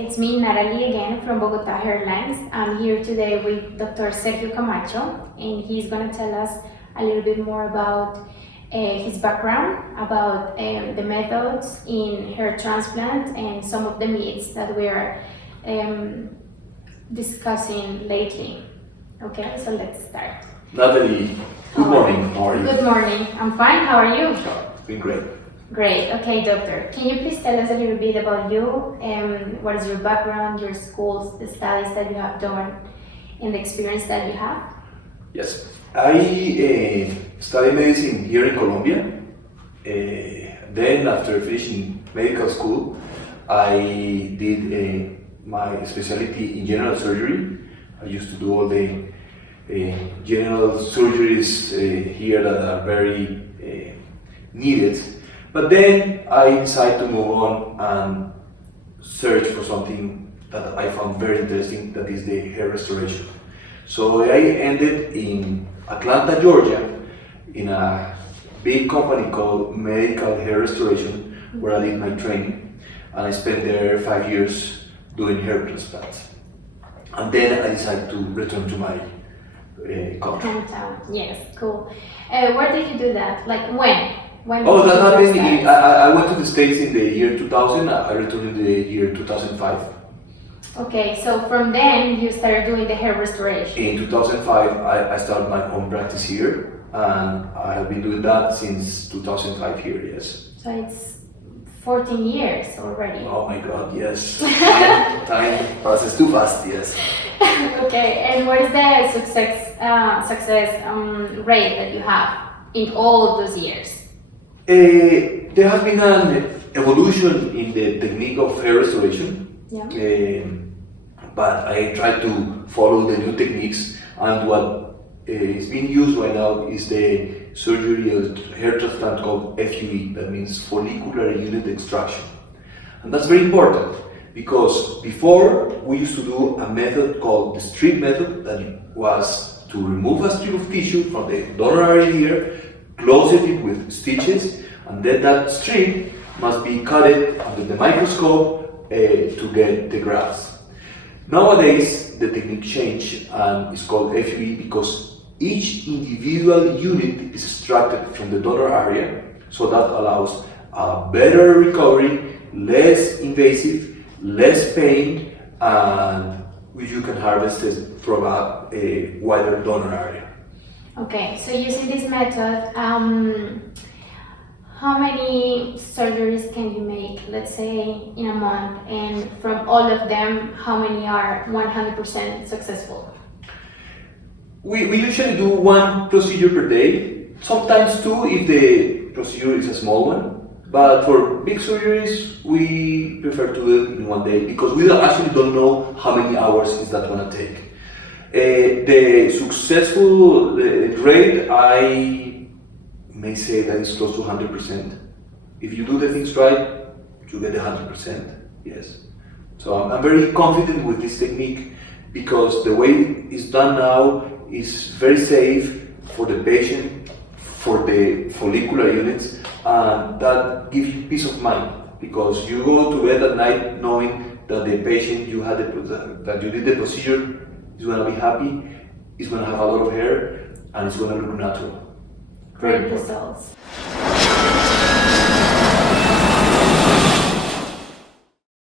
it's me, Natalie, again from Bogota Hairlines. I'm here today with Dr. Sergio Camacho, and he's going to tell us a little bit more about his background, about the methods in hair transplant, and some of the myths that we are discussing lately. Okay, so let's start. Natalie, good morning. How are you? Good morning. I'm fine. How are you? Doing great. Great. Okay, doctor. Can you please tell us a little bit about you? What is your background, your schools, the studies that you have done, and the experience that you have? Yes, I studied medicine here in Colombia. Then, after finishing medical school, I did my specialty in general surgery. I used to do all the general surgeries here that are very needed. But then I decided to move on and search for something that I found very interesting, that is the hair restoration. So I ended in Atlanta, Georgia, in a big company called Medical Hair Restoration, where I did my training. And I spent there 5 years doing hair transplants. And then I decided to return to my country. Hometown. Yes, cool. Where did you do that? Like when? Oh, that happened. I went to the States in the year 2000. I returned in the year 2005. Okay, so from then you started doing the hair restoration. In 2005, I started my own practice here, and I have been doing that since 2005 here. Yes. So it's 14 years already. Oh my God, yes. Time passes too fast. Yes. Okay, and what is the success rate that you have in all those years? There has been an evolution in the technique of hair restoration, but I try to follow the new techniques, and what is being used right now is the surgery of hair transplant called FUE, that means follicular unit extraction. And that's very important because before we used to do a method called the strip method, that was to remove a strip of tissue from the donor area here, close it with stitches, and then that strip must be cut under the microscope to get the grafts. Nowadays, the technique changed and it's called FUE because each individual unit is extracted from the donor area, so that allows a better recovery, less invasive, less pain, and which you can harvest it from a wider donor area. Okay, so using this method, how many surgeries can you make, let's say, in a month? And from all of them, how many are 100% successful? We usually do one procedure per day, sometimes two if the procedure is a small one. But for big surgeries, we prefer to do it in one day because we actually don't know how many hours is that going to take. The successful rate, I may say that it's close to 100%. If you do the things right, you get 100%, yes. So I'm very confident with this technique because the way it's done now is very safe for the patient, for the follicular units, and that gives you peace of mind because you go to bed at night knowing that the patient that you did the procedure is going to be happy, is going to have a lot of hair, and it's going to look natural. Great results.